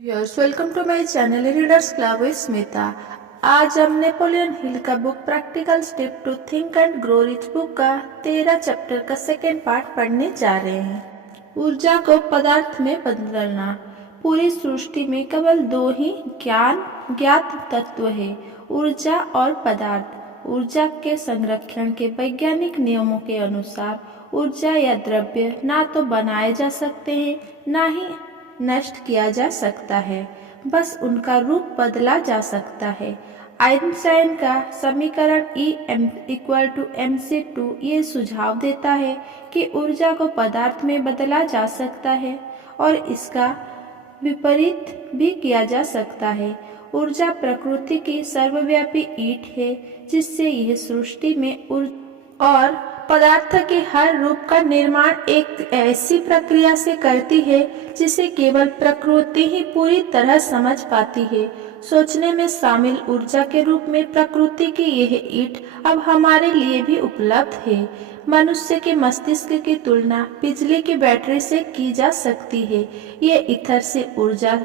Viewers, welcome to my channel Readers Club with Smita. आज हम Napoleon Hill का book practical step to think and grow rich book का 13 chapter का second part पढ़ने जा रहे हैं। ऊर्जा को पदार्थ में बदलना। पूरी सृष्टि में केवल दो ही ज्ञात तत्व है, ऊर्जा और पदार्थ। ऊर्जा के संरक्षण के वैज्ञानिक नियमों के अनुसार ऊर्जा या द्रव्य ना तो बनाए जा सकते हैं, ना ही नष्ट किया जा सकता है, बस उनका रूप बदला जा सकता है। आइंस्टाइन का समीकरण E=mc2 ये सुझाव देता है कि ऊर्जा को पदार्थ में बदला जा सकता है और इसका विपरीत भी किया जा सकता है। ऊर्जा प्रकृति की सर्वव्यापी ईंट है जिससे यह सृष्टि में और पदार्थ के हर रूप का निर्माण एक ऐसी प्रक्रिया से करती है जिसे केवल प्रकृति ही पूरी तरह समझ पाती है। सोचने में शामिल ऊर्जा के रूप में प्रकृति की यह ईंट अब हमारे लिए भी उपलब्ध है। मनुष्य के मस्तिष्क की तुलना बिजली की बैटरी से की जा सकती है। ये ईथर से ऊर्जा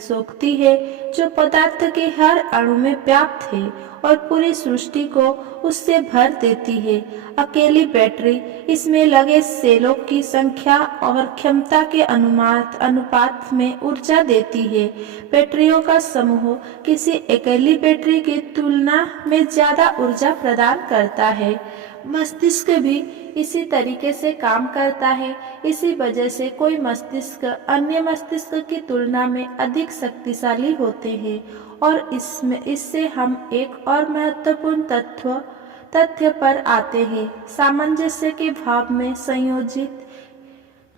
सोखती है जो पदार्थ के हर अणु में व्याप्त है और पूरी सृष्टि को उससे भर देती है। अकेली बैटरी इसमें लगे सेलों की संख्या और क्षमता के अनुपात में ऊर्जा देती है। बैटरियों का समूह किसी अकेली बैटरी की तुलना में ज्यादा ऊर्जा प्रदान करता है। मस्तिष्क भी इसी तरीके से काम करता है। इसी वजह से कोई मस्तिष्क अन्य मस्तिष्क की तुलना में अधिक शक्तिशाली होते हैं और इससे हम एक और महत्वपूर्ण तथ्य पर आते हैं। सामंजस्य के भाव में संयोजित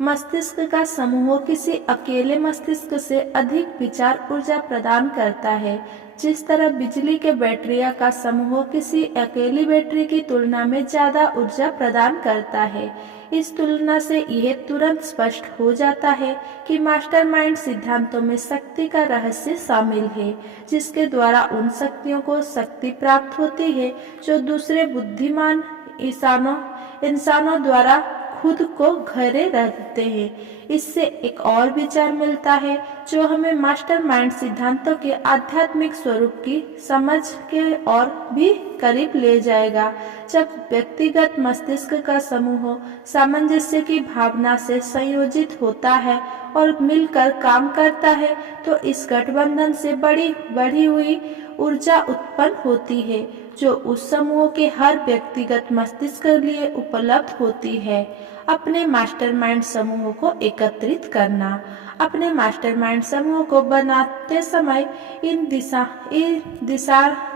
मस्तिष्क का समूह किसी अकेले मस्तिष्क से अधिक विचार ऊर्जा प्रदान करता है। जिस तरह बिजली के बैटरिया का समूह किसी अकेली बैटरी की तुलना में ज्यादा ऊर्जा प्रदान करता है। इस तुलना से यह तुरंत स्पष्ट हो जाता है कि मास्टरमाइंड सिद्धांतों में शक्ति का रहस्य शामिल है, जिसके द्वारा उन शक्तियों को शक्ति प्राप्त होती है जो दूसरे बुद्धिमान इंसानों द्वारा खुद को घरे रहते हैं। इससे एक और विचार मिलता है जो हमें मास्टरमाइंड सिद्धांतों के आध्यात्मिक स्वरूप की समझ के और भी करीब ले जाएगा। जब व्यक्तिगत मस्तिष्क का समूह सामंजस्य की भावना से संयोजित होता है और मिलकर काम करता है तो इस गठबंधन से बढ़ी हुई ऊर्जा उत्पन्न होती है जो उस समूह के हर व्यक्तिगत मस्तिष्क के लिए उपलब्ध होती है। अपने मास्टरमाइंड समूह को एकत्रित करना। अपने मास्टरमाइंड समूह को बनाते समय इन दिशा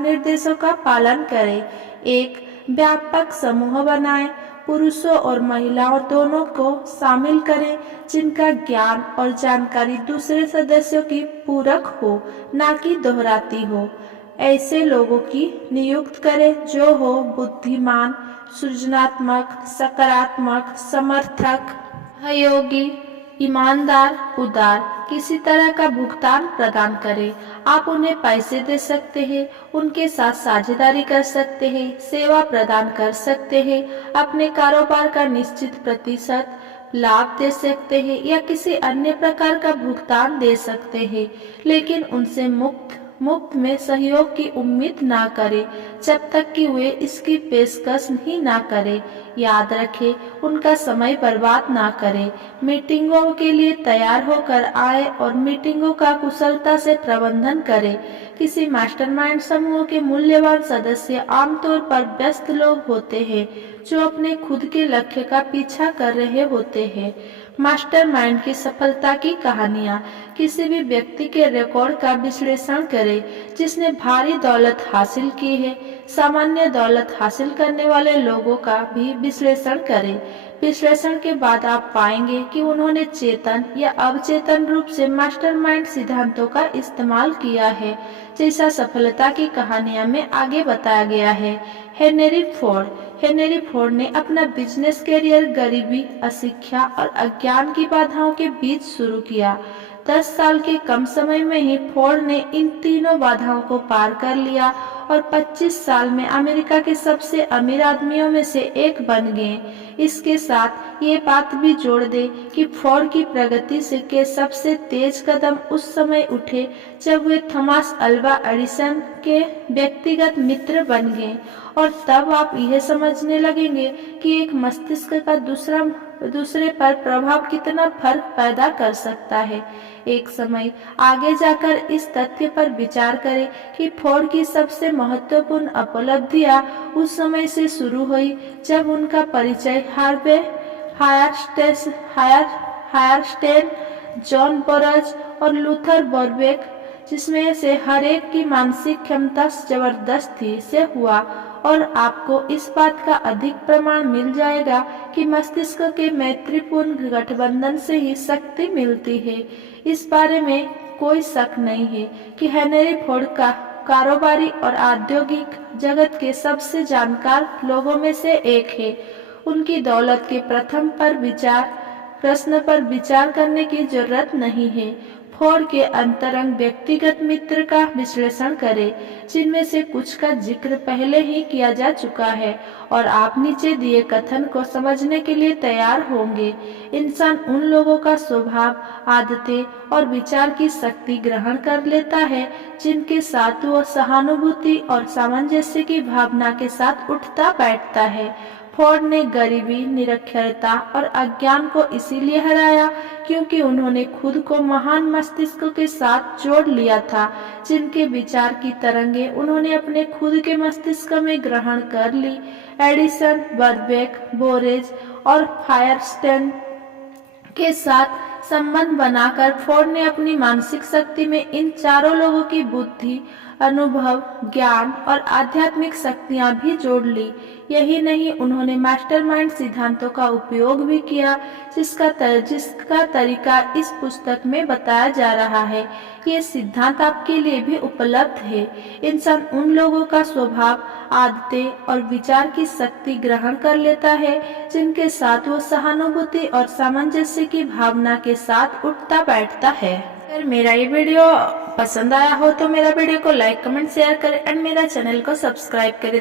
निर्देशों का पालन करें। एक व्यापक समूह बनाएं। पुरुषों और महिलाओं दोनों को शामिल करें जिनका ज्ञान और जानकारी दूसरे सदस्यों की पूरक हो, ना कि दोहराती हो। ऐसे लोगों की नियुक्त करें जो हो बुद्धिमान, सृजनात्मक, सकारात्मक, समर्थक, सहयोगी, ईमानदार, उदार। किसी तरह का भुगतान प्रदान करें। आप उन्हें पैसे दे सकते हैं, उनके साथ साझेदारी कर सकते हैं, सेवा प्रदान कर सकते हैं, अपने कारोबार का निश्चित प्रतिशत लाभ दे सकते हैं या किसी अन्य प्रकार का भुगतान दे सकते हैं, लेकिन उनसे मुफ्त में सहयोग की उम्मीद ना करें जब तक कि वे इसकी पेशकश ही ना करें। याद रखें, उनका समय बर्बाद ना करें। मीटिंगों के लिए तैयार होकर आए और मीटिंगों का कुशलता से प्रबंधन करें। किसी मास्टरमाइंड समूह के मूल्यवान सदस्य आमतौर पर व्यस्त लोग होते हैं जो अपने खुद के लक्ष्य का पीछा कर रहे होते हैं। मास्टरमाइंड की सफलता की कहानियां। किसी भी व्यक्ति के रिकॉर्ड का विश्लेषण करें जिसने भारी दौलत हासिल की है। सामान्य दौलत हासिल करने वाले लोगों का भी विश्लेषण करें। विश्लेषण के बाद आप पाएंगे कि उन्होंने चेतन या अवचेतन रूप से मास्टरमाइंड सिद्धांतों का इस्तेमाल किया है, जैसा सफलता की कहानियां में आगे बताया गया है। हेनरी फोर्ड ने अपना बिजनेस करियर गरीबी, अशिक्षा और अज्ञान की बाधाओं के बीच शुरू किया। 10 साल के कम समय में ही फोर्ड ने इन तीनों बाधाओं को पार कर लिया और 25 साल में अमेरिका के सबसे अमीर आदमियों में से एक बन गए। इसके साथ ये बात भी जोड़ दे कि फोर्ड की प्रगति से के सबसे तेज कदम उस समय उठे जब वे थॉमस अल्वा एडिसन के व्यक्तिगत मित्र बन गए, और तब आप यह समझने लगेंगे कि एक मस्तिष्क का दूसरे पर प्रभाव कितना फर्क पैदा कर सकता है। एक समय आगे जाकर इस तथ्य पर विचार करें कि फोर्ड की सबसे महत्वपूर्ण उपलब्धियां उस समय से शुरू हुई जब उनका परिचय हार्वे हायरस्टेन, जॉन बरज और लूथर बर्बैक, जिसमें से हर एक की मानसिक क्षमता जबरदस्त थी, से हुआ। और आपको इस बात का अधिक प्रमाण मिल जाएगा कि मस्तिष्क के मैत्रीपूर्ण गठबंधन से ही शक्ति मिलती है। इस बारे में कोई शक नहीं है कि हेनरी फोर्ड का कारोबारी और औद्योगिक जगत के सबसे जानकार लोगों में से एक है। उनकी दौलत के प्रश्न पर विचार करने की जरूरत नहीं है। फोर्ड के अंतरंग व्यक्तिगत मित्र का विश्लेषण करें, जिनमें से कुछ का जिक्र पहले ही किया जा चुका है, और आप नीचे दिए कथन को समझने के लिए तैयार होंगे। इंसान उन लोगों का स्वभाव, आदतें और विचार की शक्ति ग्रहण कर लेता है जिनके साथ वो सहानुभूति और सामंजस्य की भावना के साथ उठता बैठता है। फोर्ड ने गरीबी, निरक्षरता और अज्ञान को इसीलिए हराया क्योंकि उन्होंने खुद को महान मस्तिष्क के साथ जोड़ लिया था, जिनके विचार की तरंगे उन्होंने अपने खुद के मस्तिष्क में ग्रहण कर ली। एडिसन, बर्बैक, बोरेज और फायरस्टेन के साथ संबंध बनाकर फोर्ड ने अपनी मानसिक शक्ति में इन चारों लोगों की बुद्धि, अनुभव, ज्ञान और आध्यात्मिक शक्तियां भी जोड़ ली। यही नहीं, उन्होंने मास्टरमाइंड सिद्धांतों का उपयोग भी किया, जिसका तरीका इस पुस्तक में बताया जा रहा है। ये सिद्धांत आपके लिए भी उपलब्ध है। इंसान उन लोगों का स्वभाव, आदतें और विचार की शक्ति ग्रहण कर लेता है जिनके साथ वो सहानुभूति और सामंजस्य की भावना के साथ उठता बैठता है। अगर मेरा ये वीडियो पसंद आया हो तो मेरा वीडियो को लाइक, कमेंट, शेयर करें एंड मेरा चैनल को सब्सक्राइब करें।